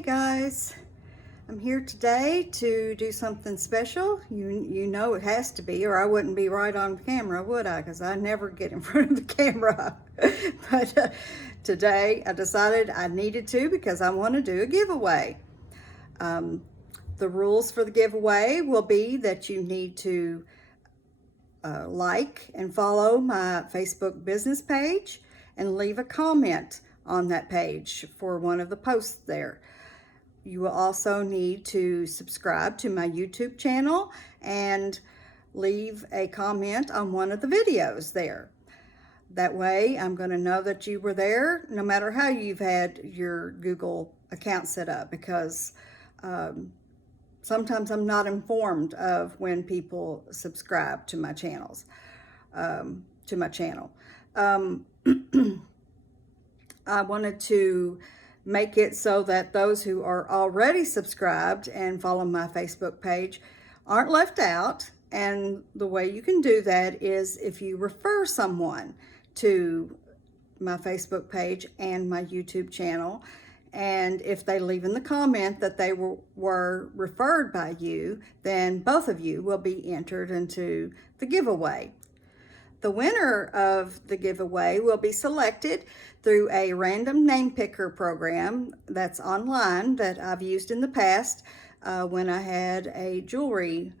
Hey guys, I'm here today to do something special. You know it has to be, or I wouldn't be right on camera, would I? Because I never get in front of the camera. But today I decided I needed to because I want to do a giveaway. The rules for the giveaway will be that you need to like and follow my Facebook business page and leave a comment on that page for one of the posts there. You will also need to subscribe to my YouTube channel and leave a comment on one of the videos there. That way I'm going to know that you were there no matter how you've had your Google account set up, because sometimes I'm not informed of when people subscribe to my channels, to my channel. I wanted to make it so that those who are already subscribed and follow my Facebook page aren't left out. And the way you can do that is if you refer someone to my Facebook page and my YouTube channel, and if they leave in the comment that they were referred by you, then both of you will be entered into the giveaway. The winner of the giveaway will be selected through a random name picker program that's online that I've used in the past when I had a jewelry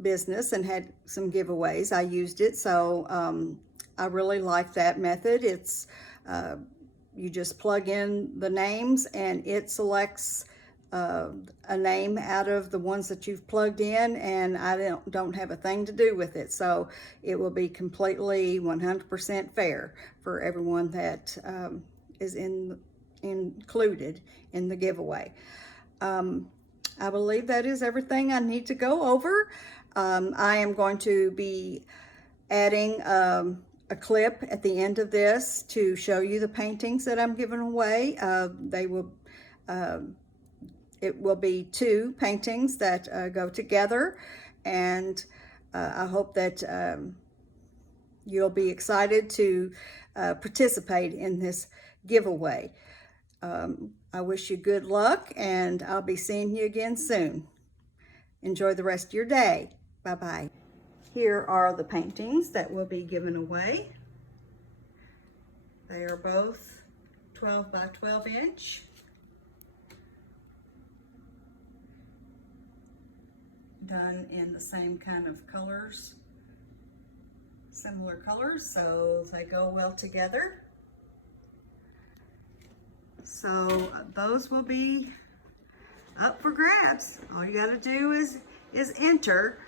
business and had some giveaways. I used it, so I really like that method. It's you just plug in the names and it selects a name out of the ones that you've plugged in, and I don't have a thing to do with it. So it will be completely 100% fair for everyone that is included in the giveaway. I believe that is everything I need to go over. I am going to be adding a clip at the end of this to show you the paintings that I'm giving away. It will be two paintings that go together, and I hope that you'll be excited to participate in this giveaway. I wish you good luck, and I'll be seeing you again soon. Enjoy the rest of your day. Bye-bye. Here are the paintings that will be given away. They are both 12 by 12 inch. Done in the same kind of colors, similar colors, so they go well together. So those will be up for grabs. All you got to do is enter